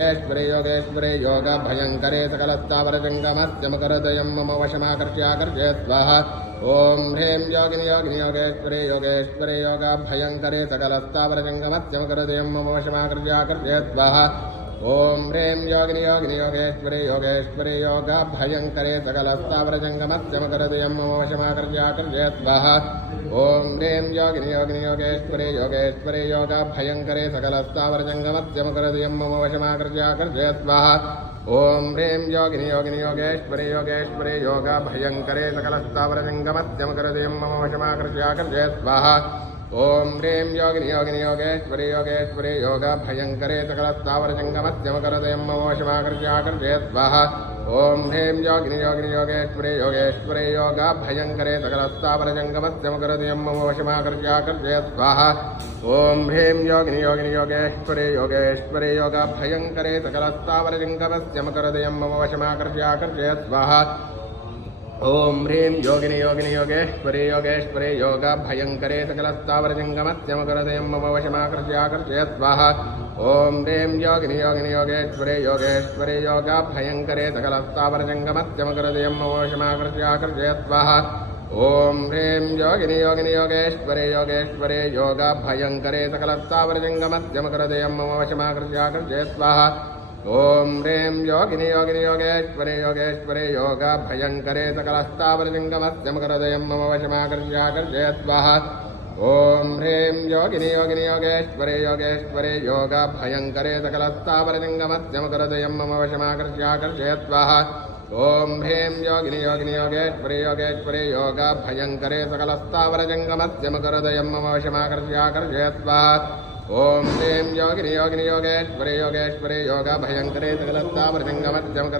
योगेश्वरे योगेश्वरे योग भयंकरे सकलस्तावरजंगमत्यमकरदयं मम वशमाकर्ष्याकर्षय स्वाहा ओम ह्रीं योगिनि योगिनि योगेश्वरे योगेश्वरे योग भयंकरे सकलस्तावरजंगमत्यमकरदयं मम वशमाकर्ष्याकर्षय स्वाहा ओम ह्रीं योगिनि योगिनि योगेश्वरे योगेश्वरे योग भयंकरे सकलस्तावरजंगमत्यमकरदयं मम वशमाकर्ष्याकर्षय स्वाहा ओम ह्रीं योगिनि योगिनि योगेश्वरे योगेश्वरे योग भयंकरे सकलस्तावरजंगमत्यमकरदयं मम वशमाकर्ष्याकर्षय स्वाहा ओम ह्रीं योगिनि योगिनि योगेश्वरे योगेश्वरे योग भयंकरे सकलस्तावरजंगमत्यमकरदयं मम वशमाकर्ष्याकर्षय स्वाहा ओम ह्रीं योगिनि योगिनि योगेश्वरे योगेश्वरे योग भयंकरे सकलस्तावरजंगमत्यमकरदयं मम वशमाकर्ष्याकर्षय स्वाहा ओम ह्रीं योगिनि योगिनि योगेश्वरे योगेश्वरे योग भयंकरे सकलस्तावरजंगमत्यमकरदयं मम वशमाकर्ष्याकर्षय स्वाहा ओम ह्रीं योगिनि योगिनि योगेश्वरे योगेश्वरे योग भयंकरे सकलस्तावरजंगमत्यमकरदयं मम वशमाकर्ष्याकर्षय स्वाहा ओम ह्रीं योगिनि योगिनि योगेश्वरे योगेश्वरे योग भयंकरे सकलस्तावरजंगमत्यमकरदयं मम वशमाकर्ष्याकर्षय स्वाहा ओम ह्रीं योगिनि योगिनि योगेश्वरे योगेश्वरे योग भयंकरे सकलस्तावरजंगमत्यमकरदयं मम वशमाकर्ष्याकर्षय स्वाहा ओम ह्रीं योगिनि योगिनि योगेश्वरे योगेश्वरे योग भयंकरे सकलस्तावरजंगमत्यमकरदयं मम वशमाकर्ष्याकर्षय स्वाहा ओम ह्रीं योगिनि योगिनि योगेश्वरे योगेश्वरे योग भयंकरे सकलस्तावरजंगमत्यमकरदयं मम वशमाकर्ष्याकर्षय स्वाहा ओम ह्रीं योगिनि योगिनि योगेश्वरे योगेश्वरे योग भयंकरे सकलस्तावरजंगमत्यमकरदयं मम वशमाकर्ष्याकर्षय स्वाहा ओम ह्रीं योगिनि योगिनि योगेश्वरे योगेश्वरे योग भयंकरे सकलस्तावरजंगमत्यमकरदयं मम वशमाकर्ष्याकर्षय स्वाहा ओम ह्रीं योगिनि योगिनि योगेश्वरे योगेश्वरे योग भयंकरे सकलस्तावरजंगमत्यमकरदयं